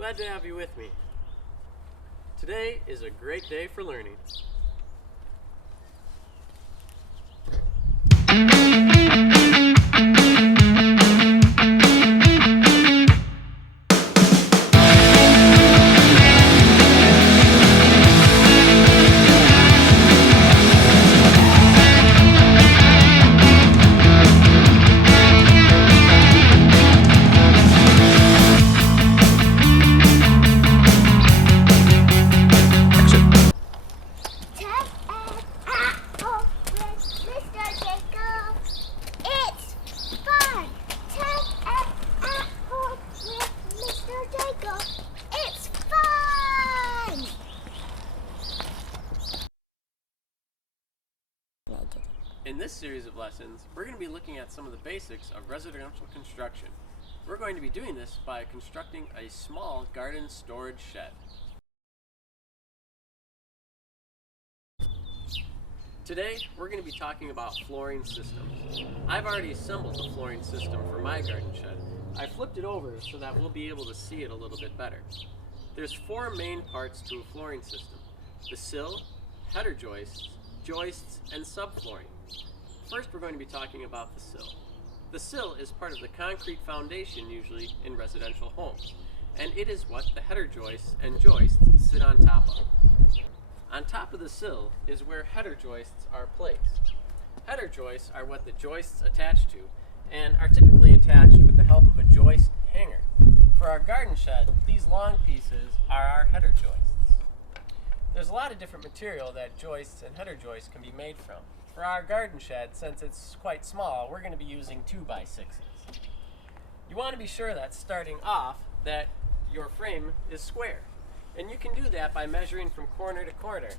Glad to have you with me. Today is a great day for learning. In this series of lessons, we're going to be looking at some of the basics of residential construction. We're going to be doing this by constructing a small garden storage shed. Today, we're going to be talking about flooring systems. I've already assembled the flooring system for my garden shed. I flipped it over so that we'll be able to see it a little bit better. There's four main parts to a flooring system: the sill, header joists, and subflooring. First, we're going to be talking about the sill. The sill is part of the concrete foundation usually in residential homes, and it is what the header joists and joists sit on top of. On top of the sill is where header joists are placed. Header joists are what the joists attach to, and are typically attached with the help of a joist hanger. For our garden shed, these long pieces are our header joists. There's a lot of different material that joists and header joists can be made from. For our garden shed, since it's quite small, we're going to be using 2x6s. You want to be sure that starting off that your frame is square. And you can do that by measuring from corner to corner.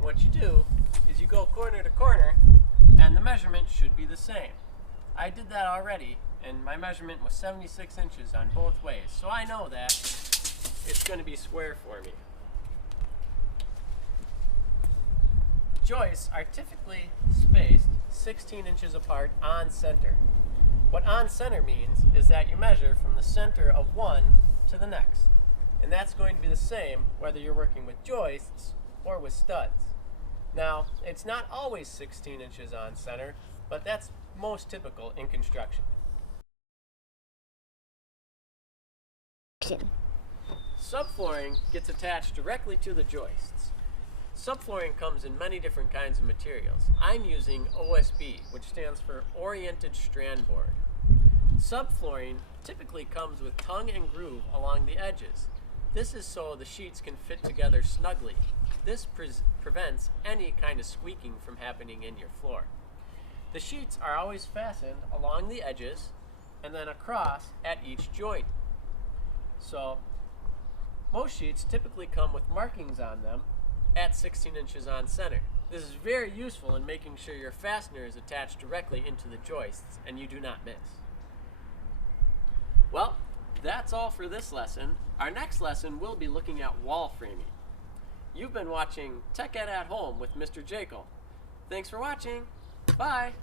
What you do is you go corner to corner, and the measurement should be the same. I did that already, and my measurement was 76 inches on both ways, so I know that it's going to be square for me. Joists are typically spaced 16 inches apart on center. What on center means is that you measure from the center of one to the next. And that's going to be the same whether you're working with joists or with studs. Now, it's not always 16 inches on center, but that's most typical in construction. Subflooring gets attached directly to the joists. Subflooring comes in many different kinds of materials. I'm using OSB, which stands for Oriented Strand Board. Subflooring typically comes with tongue and groove along the edges. This is so the sheets can fit together snugly. This prevents any kind of squeaking from happening in your floor. The sheets are always fastened along the edges and then across at each joint. So most sheets typically come with markings on them at 16 inches on center. This is very useful in making sure your fastener is attached directly into the joists and you do not miss. Well, that's all for this lesson. Our next lesson will be looking at wall framing. You've been watching Tech Ed at Home with Mr. Jekyll. Thanks for watching. Bye.